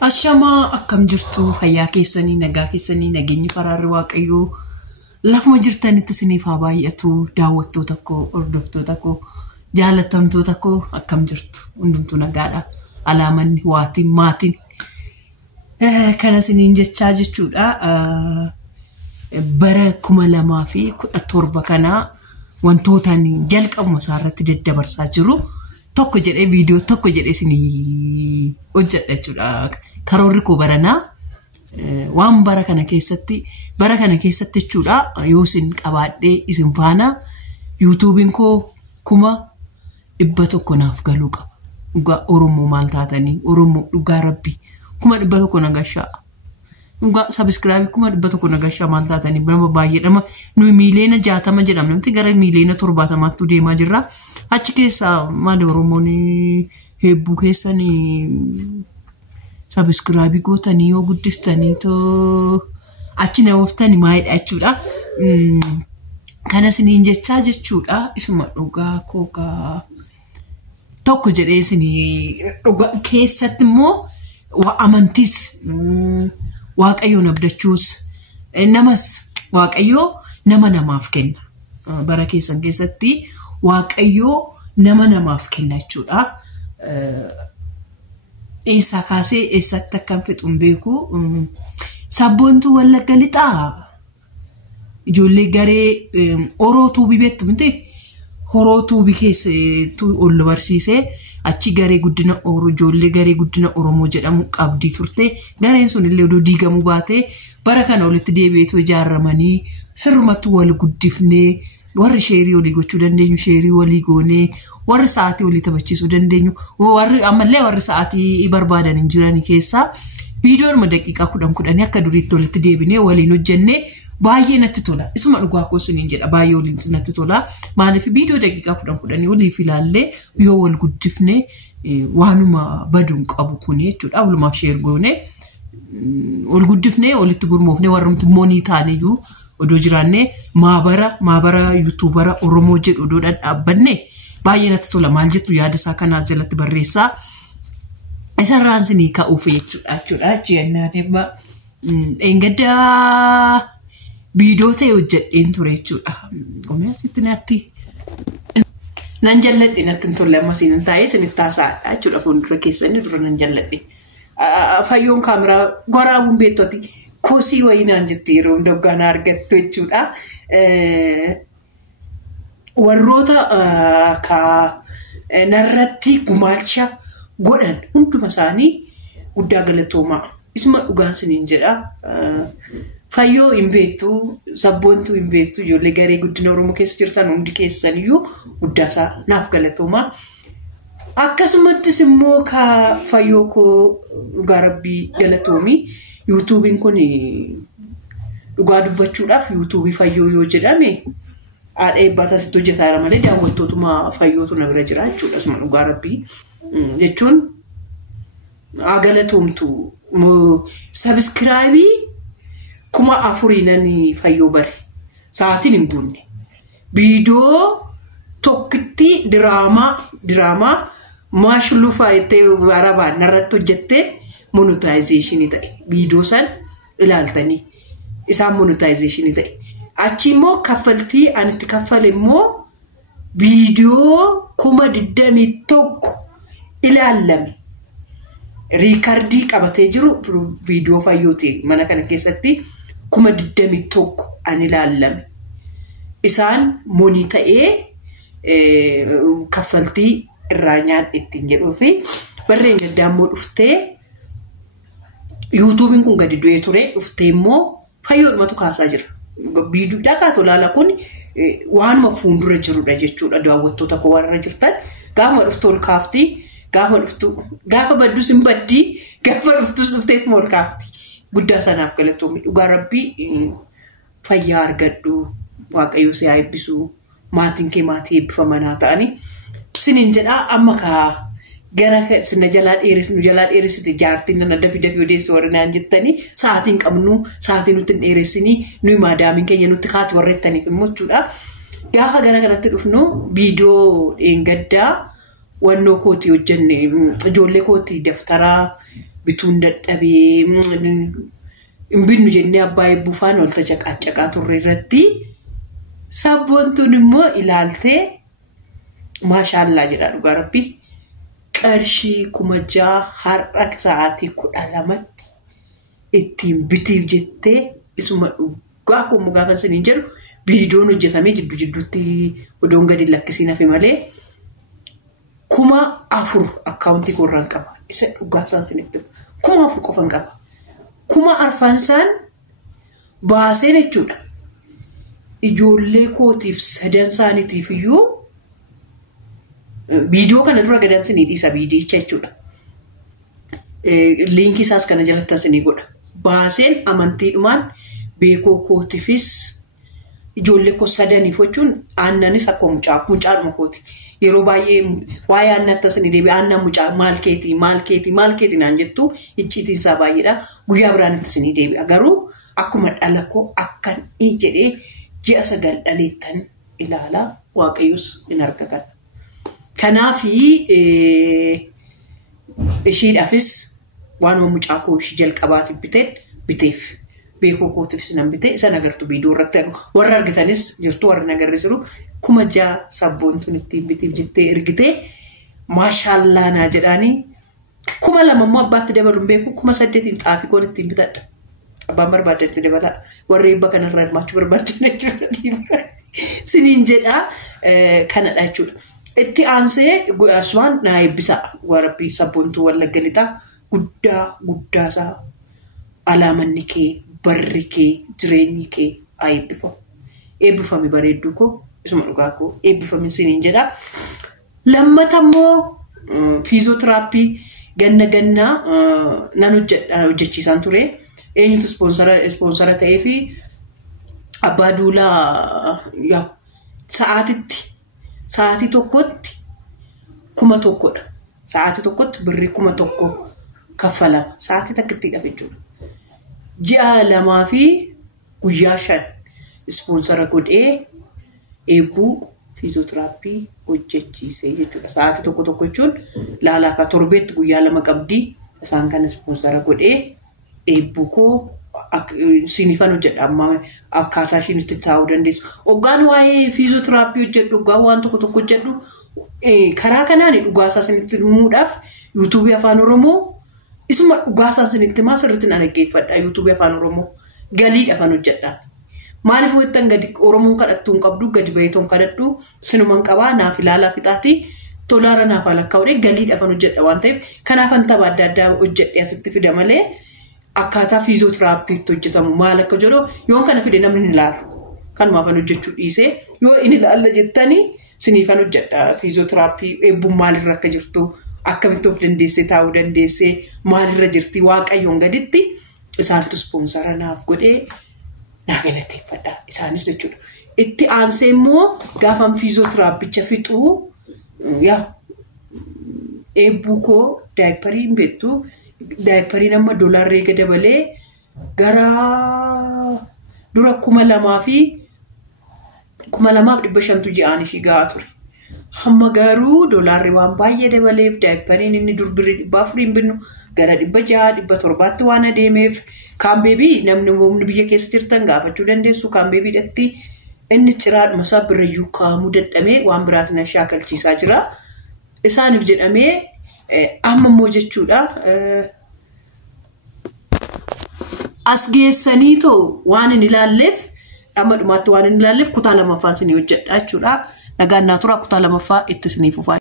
Ashama akkam jirtu fayyaa keessanii nagaa keessanii nageenyi faraarri waaqayyoo lafuma jirtanitti isiniif haa baay'atu daawwattoota koo hordoftoota koo jaalatamtoota koo akkam jirtu hundumtuu nagaadha alaamanni waatiin maatiin kana isiniin jechaa jechuudha bara 2017 kana wantootaan jalqabuma isaarratti daddabarsaa jiru tokko jedhee viidiyoo tokko jedhee isinii hojjedha jechuudha karoorri koo baranaa waan bara kana keessatti jechuudha yoo isin qabaadhee isin faana YouTubein koo 100 naaf galuu qaba dhugaa Oromoo maal taatanii Oromoo dhugaa Rabbi 100 nagashaa dhugaa subscribe 100 nagashaa maal taatanii nama baay'eedhama nu miiliyoona 60 jedhamna miti gara miiliyoona 70 deemaa jirra achi keessa maal Oromoon hebbuu keessanii subscribe gootanii yoo guddistanii to achi na oftani maayidha jechuudha kana isiniin jechaa jechuudha isuma dhugaa kooka tokko jedhee isinii dhugaa keessatti immoo amantis waaqayyoon abdachuus namas waaqayyoo namaaf kenna bara keessan keessatti waaqayyoo namaaf kenna jechuudha eessa kaasee eessatti akkam fixuun beeku sabboontu Wallagga lixaa ijoollee garee orootuu bibeettu miti horootuu bikeesseetu ol barsiisee achi garee guddina ijoollee garee guddina Oromoo jedhamu qabdii turte gareen sun illee odoo diigamuu baatee bara kana walitti deebi'eetu ijaarramanii sirrumatti wal guddifnee warri sheerii walii gochuu dandeenyu sheerii walii goonee warri sa'aatii walii taphachiisuu dandeenyu warri ammallee warri sa'aatii barbaadan hin jiran keessaa viidiyoon daqiiqaa 10 akka duriitti walitti deebinee waliin hojjennee baay'ee natti tola isuma dhugaa koo isiniin jedha baay'ee waliin natti tola maaliif viidiyoo daqiiqaa 10 waliif ilaallee yoo wal guddifnee waanuma baduun qabu kun jechuudha walumaaf sheer goonee wal guddifnee walitti gurmoofnee warrumti moonii taaneyyuu odoo jiraannee maabara yuutuubara Oromoo jedhu odoo dhadhaabbanne baay'ee natti tola maal jettu yaada isaa kanaa jalatti barreessaa isarraan sinii ka'uuf jechuudha jeennaadema engadaa viidiyoo ta'e hojjedheen ture jechuudha qomeessitti natti nan jalladhe natti tolle amma siin taa'ee sinitti haasaadha jechuudha fuuldura keessanii dura nan jalladhe fayyoon kaameraa goraawun beektoti kosii wayinaan jetti yeroo ndoggaana argattu jechuudha warroota ka narratti gumaacha godhan hunduma isaanii guddaa galatoomaa isuma dhugaan siniin jedha fayyoo hin beektu sabboontu hin beektu ijoollee garee guddina Oromoo keessa jirtan hundi keessaniyyuu guddaasaa naaf galatoomaa akkasumattis immoo ka fayyoo koo dhugaa Rabbii galatoomii YouTubein kun dhugaa dubbachuudhaaf YouTubeii fayyoo yoo jedhame haadha eebbataa sitti hojjetaara malee daawwattootuma fayyootu na bira jira jechuudha isuma dhugaa Rabbii jechuun galatoomtu subscribe 4,000 fayyoo bare sa'aatiin hin guunne viidiyoo tokkitti diraamaa maashulufaa itti arabaan narratti hojjettee monetization ta'e viidiyoo san ilaaltanii isaan monetization ta'e achi immoo kaffaltii anitti kaffale immoo viidiyoo 21 ilaalame riikardii qabatee jiru viidiyoo fayyooti mana kana keessatti 21 an ilaalame isaan monii ta'ee kaffaltii irraa nyaan ittiin jedhuu fi barreen gaddaa immoo dhuftee YouTubein kun gadi du'ee ture dhuftee immoo fayyoodhumatu kaasaa jira viidiyoo dhaqaa tolaala kun waanuma fuuldura jirudha jechuudha daawwattoota koo warra jirtan gaafa dhuftu ol kaaftii gaafa baddus hin baddii gaafa dhuftus dhufteet ol kaaftii guddaa sanaaf galatoomii dhugaa Rabbii fayyaa argadhu waaqayyo si haa eebbisu maatiin kee maatii eebbifamanaa ta'anii siniin jedhaa amma kaa gara sinna jalaa dheeressite jaartiin nan dafi odeessu warri naan jettanii sa'aatiin qabnu sa'aatiin nutti hin dheeressinii nuyi maadaamiin keenya nutti kaati warreettaniif immoo jechuudha gaafa gara kanatti dhufnu viidiyoo gaddaa wannoo kooti hojjenne ijoollee kooti daftara bituun dadhabee imbinnu jennee abbaa eebbufaan ol tacaqaacaqaa turre irratti sabboontuun immoo ilaaltee maashaallah jedha dhugaa rabbi qarshii 6,000 har'a sa'aatii 12tti ittiin bitiif jettee isuma dhugaa kun gaafa saniin jedhu viidiyoon hojjetamee jidduutti odoon gadi lakkisiin hafe malee 4,000 akkaawuntii korraan qaba isa dhugaa isaanitti 4,000 qofan qaba 4,000 baasee jechuudha ijoollee kootiif sadan isaaniitiif iyyuu viidiyoo kana dura gadansinii dhiisa viidiyicha jechuudha liinkii isaas kana jalatti asinii godha baaseen amantiidhumaan beekoo kootiifis ijoollee koo sadaniif jechuun aannanis akka mucaadhuma kooti yeroo baay'ee waa'ee aannatti asinii deebi'e aannan mucaa maal keetii naan jettu icciitiin isaa baay'eedha guyyaa biraanitti asinii deebi'a garuu akkuma dhala koo akkan jedhee ji'a 9 dhaleettan ilaalaa waaqayyos hin argatan kanaafi ishiidhaafis waan mucaa koo ishii jalqabaatiif biteef beekoo kootiifis nan bitee isa nagartu viidiyoo irratti warra argitanis jirtu warra nagarrisiru 6,000 sabboontuun ittiin bitiif jettee ergitee maashaallah naa jedhaanii 2,000 immoo abbaatti dabaluun beeku 8,000 xaafii koon ittiin bitadha abbaan barbaadetti dabalaa warri eebba kanarraa hirmaachuu barbaadan jechuudha siniin jedhaa kanadha jechuudha. Itti aansee asumaan naa eebbisa warabbii sabboontuu Wallagga Lixaa guddaasaa alaamanni kee barri kee jireenyi kee eebbifame bareedduu koo isuma dhugaa koo eebbifame siniin jedha lammata immoo fiizootiraappii ganna nan hojjechiisaan ture eenyutu ispoonsara ta'ee fi abbaa duulaa sa'aatii tokkotti 1,000 sa'aatii tokkotti birrii 1,000 kaffalama sa'aatii takkitti dhafe jechuudha ji'a 2 fi guyyaa 5 ispoonsara godhee eebbuu fiizootiraappii hojjechiisee jechuudha sa'aatii tokko jechuun laalaa ka torbeetti guyyaa 2 qabdii isaan kan ispoonsara godhee eebbuu koo sinifan hojjedha amma akkaataa ishiin itti taa'uu dandeessu hoggaan waa'ee fiizootiraappii hojjedhu hoggaan waan tokko hojjedhu karaa kanaan dhugaasaa sinitti himuudhaaf yuutuubii afaan oromoo isuma dhugaasaa sinitti maa sirriitti na dhaggeeffadha yuutuubii afaan oromoo galiidhaafan hojjedha maaliif wettan gadi oromoon kadhattuun qabdu gadi baay'itoon kadhadhu sinuman qabaa naaf ilaalaa fixaatii tolaara naaf alakkaa'uudhe galiidhaafan hojjedha waan ta'eef kanaafan tapha adda addaa hojjedhe asitti fida malee akkaataa fiizootiraappii hojjetamu maal akka jedhu yoo kana fide namni hin ilaalu kanumaafan hojjechuu dhiisee yoo inni ilaalla jettanii siniifan hojjedha fiizootiraappii eebbuun maalirra akka jirtu akkamitti of dandeessee taa'uu dandeessee maalirra jirti waaqayyoon gaditti isaantu ispoonsara naaf godhee naa galateeffadha isaanis jechuudha itti aansee immoo gaafan fiizootiraapicha fixuu eebbuu koo daayiparii hin beektu daayiparii nama $1 gada balee gara dura 2,000 fi 2,500 ji'aan ishii gahaa ture hamma garuu $1 waan baay'ee dabaleef daayipariin inni dur birrii 400 binnu gara 600 700tti waan adeemeef kaan beebii namni biyya keessa jirtan gaafachuu dandeessu kaan beebiidhatti inni ciraadhuma isaa birrayyuu kaamuu dadhamee waan biraatiin shaakalchiisaa jira isaaniif jedhamee amma immoo jechuudha as geessanii too waan hin ilaalleef amma dhumaatti waan hin ilaalleef kutaa 2ffaan sinii hojjedha jechuudha nagaan naa tura kutaa 2ffaa itti sinii fufaa